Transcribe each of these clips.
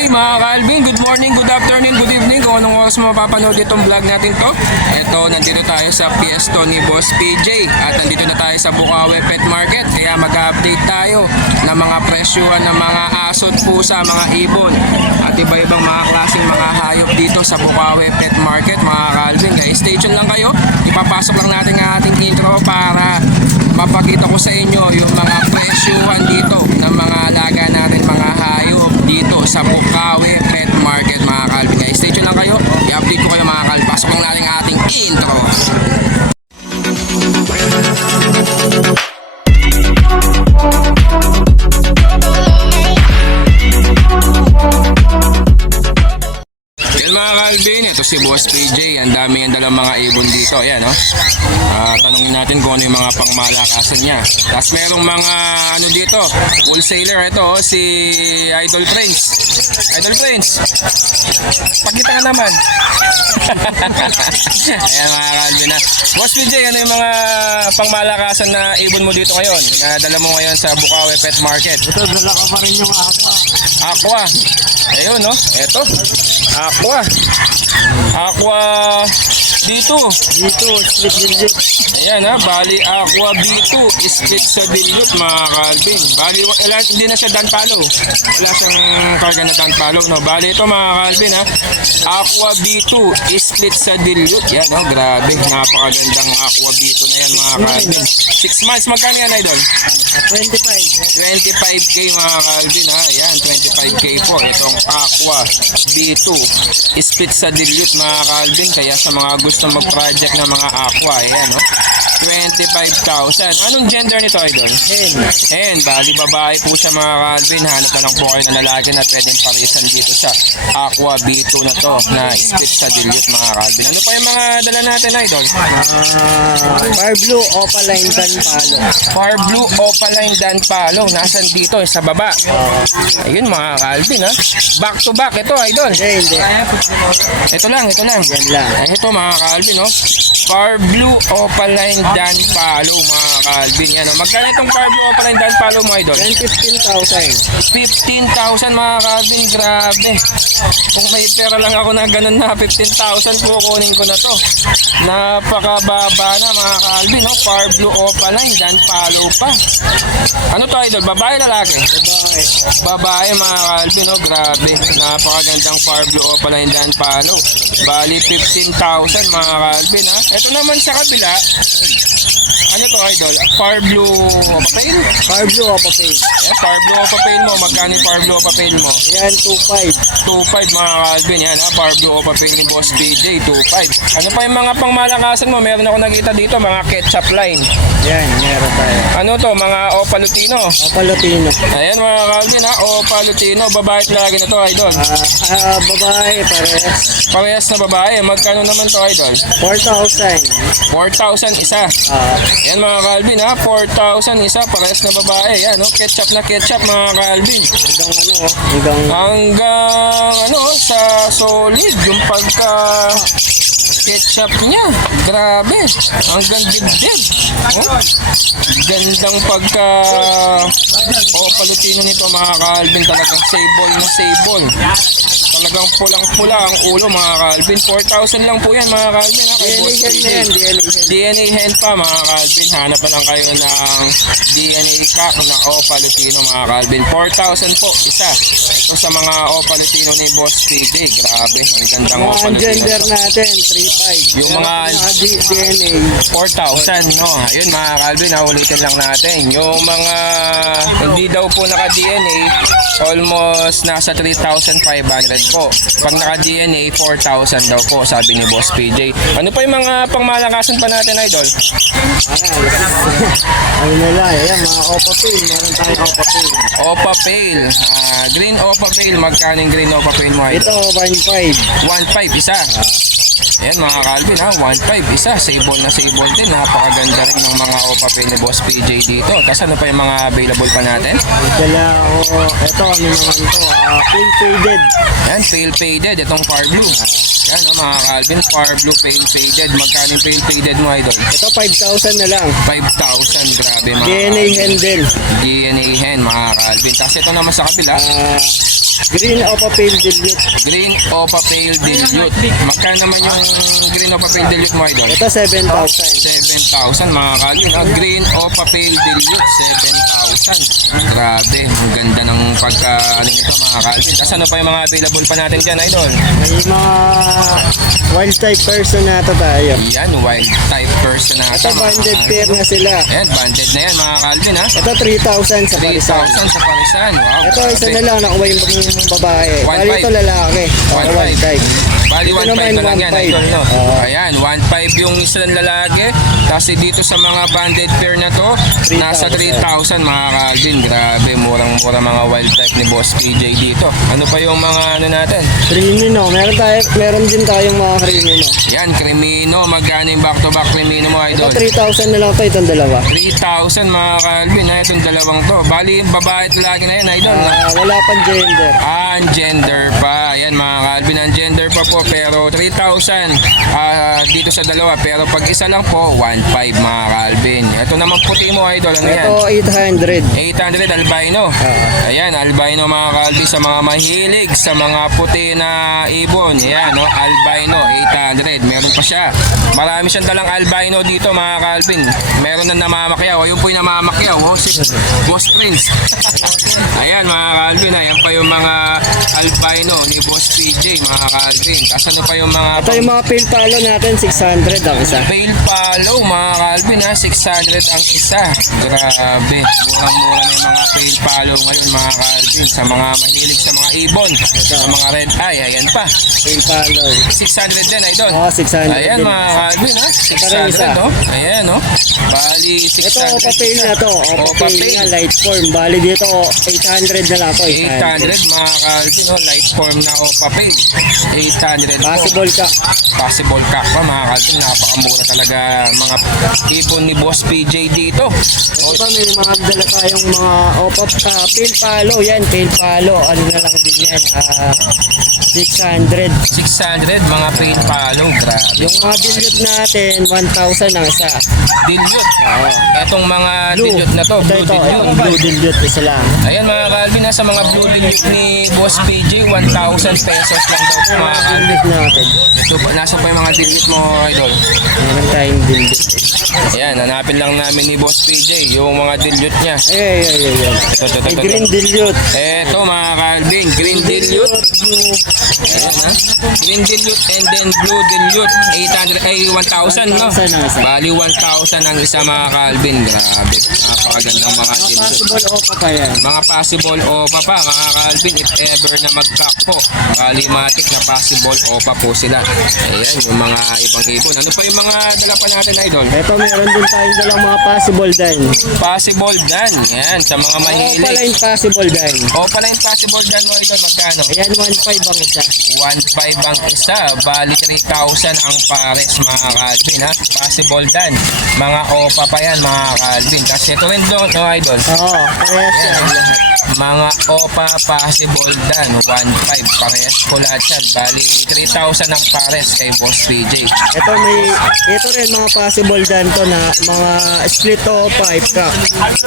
Okay mga Calvin, good morning, good afternoon, good evening. Kung anong oras mo mapapanood itong vlog natin to. Ito, nandito tayo sa Piesto ni Boss PJ. At nandito na tayo sa Bukawi Pet Market. Kaya mag-update tayo ng mga presyuhan ng mga aso at pusa, mga ibon. At iba-ibang mga klaseng mga hayop dito sa Bukawi Pet Market mga Calvin. Kaya stay tuned lang kayo. Ipapasok lang natin ang ating intro para mapakita ko sa inyo yung mga presyuhan dito ng mga alaga natin, mga hayop dito sa Bukawi Pet Market mga Calvin. Kaya stay tuned lang kayo, i-update ko kayo mga Calvin. Pasok lang natin ang ating intro. Yan mga Calvin, ito si Boss PJ. Ang dami yan dalang mga ibon dito. Ayan, no? Tanungin natin kung ano yung mga pangmalakasan niya. Tapos merong mga ano dito, wholesaler. Ito si Idol Prince. Idol Prince, pakita ka naman. Ayan mga Calvin na. Boss PJ, ano yung mga pangmalakasan na ibon mo dito ngayon? Na dala mo ngayon sa Bukawi Pet Market? Ito, dala ka pa rin yung aqua. Aqua. Ayun, no? Ito. Aqua. Aqua B2. Dito, split dilute. Ayan ha, bali Aqua B2 split sa dilute mga Calvin. Bali hindi na siya danpalo. Wala siyang karga na danpalo, no? Bali ito mga Calvin ha, Aqua B2 split sa dilute. Yan, no? Grabe, napakagandang Aqua B2 na yan mga Calvin. 6 months, magkano yan idol? 25. 25k mga Calvin ha. Ayan, 25k po itong Aqua B2 split sa dilute mga Calvin. Kaya sa mga gusto mag-project ng mga aqua, ayan no, 25,000. Anong gender nito idol? Hen. Bali babae po siya mga Calvin. Hanap na lang po kayo ng lalaki na pwedeng parisan dito sa Aqua B2 na to na split sa dilute mga Calvin. Ano pa yung mga dala natin idol? Far blue, opaline, danpalo. Far blue opaline danpalo. Nasaan dito? Sa baba. Ayun mga Calvin ha. Back to back ito idol. Hindi. Ito lang. Yan lang. Ito mga Calvin no. Far blue opaline danpalo mga Calvin. Yan no. Magkano itong far blue opaline danpalo mo idol? 15,000. 15,000 mga Calvin. Grabe. Kung may pera lang ako na ganun na 15,000 po, kunin ko na to. Napakababa na mga Calvin no. Far blue opaline danpalo pa. Ano to idol? Babae lalaki? Babae. Babae mga Calvin no. Grabe. Napakagandang far blue opaline danpalo. Bali 15,000 mga Calvin ha. Ito naman sa kabila. Ano to idol? Far blue opaline? Far blue, opaline. Ayan, far blue opaline mo. Magkano yung far blue opaline mo? Yan, 2,500. 2.5 mga Calvin. Yan ha. Far blue opaline ni Boss PJ. 2.5. Ano pa yung mga pangmalakasan mo? Meron ako nakita dito mga ketchup line. Yan, meron tayo. Ano to? Mga opalutino. Opalutino. Ayan mga Calvin ha. Opalutino. Babae lagi na to idol. Babae, parehas. Parehas na babae. Magkano naman to idol? 4,000. 4,000 isa. Yan mga Calvin ha, 4,000 isa, parehas na babae. Yan no, ketchup na ketchup mga Calvin. Hanggang ano, sa solid yung pagka ketchup niya. Grabe. Hanggang dibdib. Oh, gandang pagka palutino nito mga Calvin. Talagang sable na sable. Talagang pulang-pula ang ulo mga Calvin. 4,000 lang po yan mga Calvin ha. DNA hen pa mga Calvin. Hanap na lang kayo ng DNA cock na Opalutino mga Calvin. 4,000 po isa. Ito sa mga Opalutino ni Boss PJ. Grabe, ang gandang Ang Opalutino. gender natin, 3,500. Yung mga DNA, 4,000 no. Ayun mga Calvin, ulitin lang natin. Yung mga hindi daw po naka-DNA, almost nasa 3,500 po. Pag naka-DNA, 4,000 daw po, sabi ni Boss PJ. Ano pa yung mga pangmalakasan pa natin idol? Ano nila, yan, mga Opa Pale. Meron tayong Opa Pale. Opa Pale. Green Opa Pale. Magkano yung green Opa Pale mo idol? Ito, 1,500. 1.5 isa. Ayan mga Calvin ha, 1.5 isa. Sable na sable din. Napakaganda rin ng mga Opa Pale ni Boss PJ dito. Tapos ano pa yung mga available pa natin? Dala ko, ito ano naman to, pale faded. Ayan, pale faded. Itong far blue. Yan o mga Calvin, far blue pale faded. Magkano yung pale faded mo idol? Ito 5,000 na lang. 5,000, grabe mga DNA Calvin. handle. DNA hen mga Calvin. Tapos ito naman sa kabila. Green Opa Pale Dilute. Green Opa Pale Dilute. Magkano naman yung Green Opa Pale Dilute mo, idol? Ito 7,000. 7,000 mga kalvin. Green Opa Pale Dilute, 7,000. Grabe, ang ganda ng pagka ano nito mga kalvin. Tapos ano pa yung mga available pa natin dyan, idol? May mga wild type person na ito tayo. Yan, wild type person na Ito banded pair na sila. Ayan, banded na yan mga kalvin ha. Ito 3,000 sa Parisan. 3,000 sa Parisan. Wow. Ito isa na lang nakuha yung babae. Bali 1,500. ito lalaki. Wild 1,500. type. Bali, Ito 1,500 naman, na lang yan, 1,500. idol, no? Oo. Ayan, 1,500 yung isang lalaki. Tapos dito sa mga banded pair na to, 3,000. nasa 3,000 mga Calvin. Grabe, murang-mura mga wild type ni Boss PJ dito. Ano pa yung mga ano natin? Crimino. Meron din tayong mga Crimino. Yan, Crimino. Magkano yung back-to-back Crimino mo, Ito idol? 3,000 na lang ito itong dalawa. 3,000 mga Calvin. Ay, itong dalawang to. Bali, yung babae at lalaki na yan, idol. Wala pang gender. Ang gender pa. Ayan mga Calvin, ang gender pa po. Pero 3,000 dito sa dalawa. Pero pag isa lang po, 1,500 mga Calvin. Ito naman puti mo, idol. Ano yan? Ito 800. 800 albino. Ayan, albino mga Calvin sa mga mahilig sa mga puti na ibon. Ayan, no? Albino 800. Meron pa siya. Marami siyang dalang albino dito mga Calvin. Meron na namamakyaw. Ayun po yung namamakyaw. Oh, si Boss Prince. Ayan mga Calvin. Ayan pa yung mga albino ni Boss PJ mga Calvin. Tapos ano pa yung mga Ito yung mga pale palo natin 600 ang isa. pale follow mga Calvin ha, 600 ang isa. Grabe, murang-mura na yung mga pale follow ngayon mga Calvin sa mga mahilig sa mga ibon, sa mga red eye. Ayan pa, Pale palo. 600 din idol. 600. Ayan din. mga Calvin ha, rin isa. 600 no. Ayan no. Bali 600. Ito Opa Pale na to. Opa Opa Pale Pale. na light form. Bali dito 800 na lang to. 800 mga Calvin no, light form na Opa Pale. 800 po. Possible ka. Possible ka pa mga Calvin, napakamura talaga mga ibon ni Boss PJ dito. Ito pa may mga dala tayong mga Opa pale palo. Yan pale palo. Ano na lang din yan. 600. 600 mga pale follow, grabe. Yung mga dilute natin 1,000 ang isa. Dilute. Etong mga Blue. dilute na to, blue Ito, dilute. blue dilute isa lang. Ayan mga Calvin, nasa mga blue dilute ni Boss PJ, 1,000 pesos lang daw po mga Calvin. Dilute natin. Ito pa, nasa pa yung mga dilute mo, idol. Meron tayong dilute. Ayan, hanapin lang namin ni Boss PJ, yung mga dilute niya. Ay. Ito. May green dilute. Eto mga Calvin, green dilute. Blue. Ayan ha. Green dilute and then blue dilute. 800, ay 1,000 no? 1,000 ang isa. Bali 1,000 ang isa mga Calvin. Grabe. Napakagandang mga dilute. Possible Opa pa yan. Mga possible OPA pa mga Calvin if ever na mag-crack po. Kalimatic na possible OPA po sila. Ayan yung mga ibang ibon. Ano pa yung mga dala pa natin idol? Ito meron din tayong dalang mga possible din. Possible dan. Ayan sa mga Opa mahilig. line possible din. OPA na yung possible dan mo idol. Magkano? Ayan 1,500 ang isa. 1,500 ang isa. Bali 3,000 ang pares mga Calvin ha. Possible dan. Mga OPA pa yan mga Calvin. Kasi ito rin doon no idol. Oo, parehas yan lahat. Mga OPA possible dan 1,500 parehas ko lahat yan. Bali 3,000 ang pares kay Boss PJ. Ito rin mga possible dan to na mga split Opa, ipka.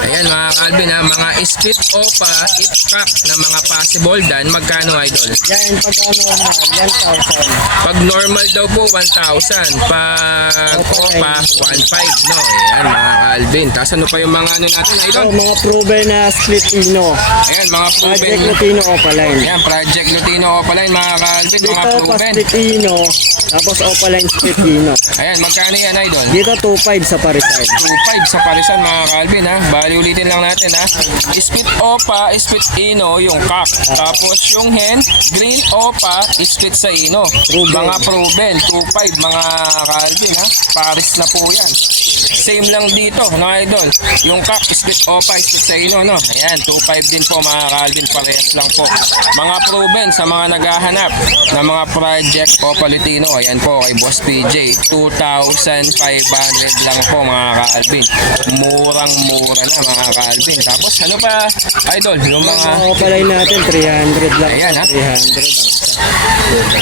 Ayan mga Calvin ha, mga split OPA ipkak na mga possible dan magkano idol? Yan pagka normal, 1,000. Pag normal daw po 1,000, pag OPA 1,500 no. Ayan mga Calvin. Tapos ano pa yung mga ano natin idol? Ito mga proven na split Ino. Ayan mga proven. Project Lutino Opa line. Ayan Project Lutino OPA line mga Calvin, Dito mga pa proven. split Ino, tapos Opa line split Ino. Ayan magkano yan idol? Dito 2,500 sa Parisan. 2,500 sa Parisan mga Calvin ha. Bali ulitin lang natin ha. Split OPA, split Ino yung cock. Tapos yung hen, green OPA, split sa Ino. Proven. Mga proven, 2,500 mga Calvin ha. Paris na po yan. Same lang dito, no idol. Yung cock, split OPA, split sa Ino, no. Ayan, 2,500 din po mga Calvin. Parehas lang po. Mga proven sa mga naghahanap ng mga project OPA Lutino. Ayan po kay Boss PJ. 2,500 lang po mga Calvin. Murang-mura na mga Calvin. Tapos ano pa idol? Yung mga Opa line natin 300 lang. Ayan, ha? 300 ang isa.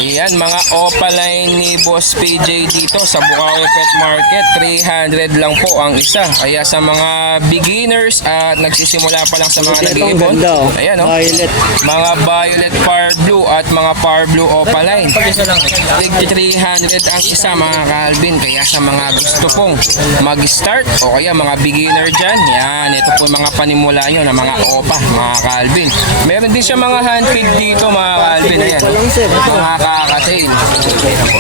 Yan, mga opaline ni Boss PJ dito sa Bukawi Pet Market. 300 lang po ang isa. Kaya sa mga beginners at nagsisimula pa lang sa mga Ito ang nag-iipon. ganda, oh. Ayan, oh. Violet. Mga violet par blue at mga par blue opaline. Tig 300 ang isa mga Calvin. Kaya sa mga gusto pong mag-start o kaya mga beginner dyan, yan, ito po yung mga panimula nyo na mga opa mga Calvin. Meron din siya mga handfeed dito mga Calvin. Ayan, Pa lang, sir. mga kakatail.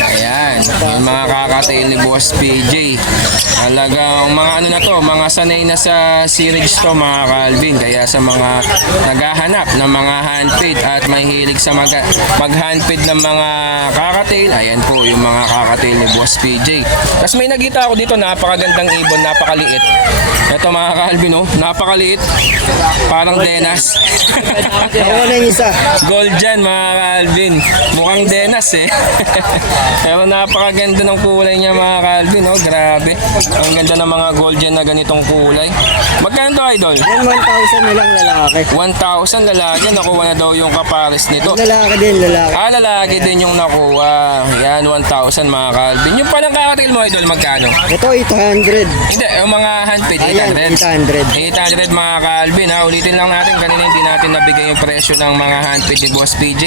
Ayan, yung mga kakatail ni Boss PJ. Talagang mga ano na to, mga sanay na sa series to mga Calvin. Kaya sa mga naghahanap ng mga handfeed at may hilig sa mag-handfeed ng mga kakatail, ayan po yung mga kakatail ni Boss PJ. Tapos may nakita ako dito, napakagandang ibon, napakaliit. Ito mga Calvin, oh, napakaliit. Parang Denas. Ako na yung isa. Gold dyan mga Calvin. Mukhang Denas eh. Pero napakaganda ng kulay niya mga Calvin. Oh, grabe. Ang ganda ng mga gold dyan na ganitong kulay. Magkano to, idol? Yan, 1,000 na lang lalaki. 1,000 lalaki. Nakuha na daw yung kapares nito. Lalaki din, lalaki. Ah, lalaki din yung nakuha. Yan, 1,000 mga Calvin. Yung palang kakatail mo, idol, magkano? Ito, 800. Hindi, yung mga handfeed, Ayan, 800. 800. 800 mga Calvin ha. Ulitin lang natin, kanina hindi natin nabigay yung presyo ng mga handfeed ni Boss PJ.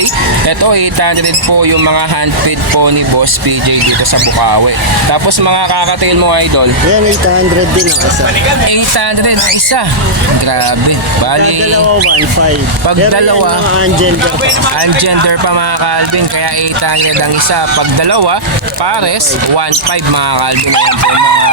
Ito 800 po yung mga handfeed po ni Boss PJ dito sa Bukawi. Tapos mga kakatail mo, idol, Yan, 800 din ang isa. 800 na isa. Grabe. Bali, Dalawa, 1,500. Pag Pero dalawa, yan, mga ungender pa. ungender pa mga Calvin, kaya 800 ang isa. Pag dalawa, pares 1,500 mga Calvin. Ayan po mga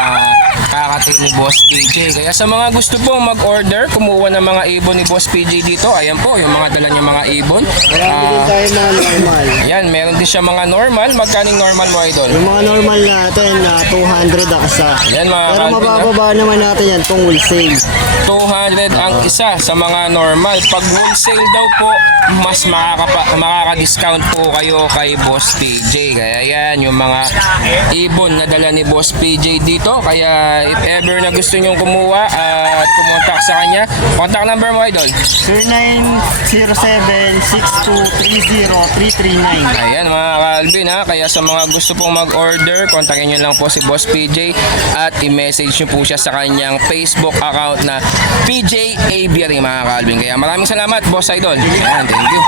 kakatail ni Boss PJ. Kaya sa mga gusto pong mag-order, kumuha ng mga ibon ni Boss PJ dito, ayan po yung mga dala niya mga ibon. Marami din tayo mga normal. Yan, meron din siya mga normal. Magkaning normal mo, idol? Yung mga normal natin, 200 ang isa. Yan mga Pero Calvin, mabababa naman natin yan kung wholesale. 200 ang isa sa mga normal. Pag wholesale daw po, mas makaka-discount po kayo kay Boss PJ. Kaya yan, yung mga ibon na dala ni Boss PJ dito. Kaya if ever na gusto nyong kumuha at kumontak sa kanya, contact number mo, idol. 0907-6230-339. Ayan mga Calvin ha. Kaya sa mga gusto pong mag-order, kontakin nyo lang po si Boss PJ at i-message nyo po siya sa kanyang Facebook account na PJ Aviary mga Calvin. Kaya maraming salamat, Boss Idol. Ayan, thank you.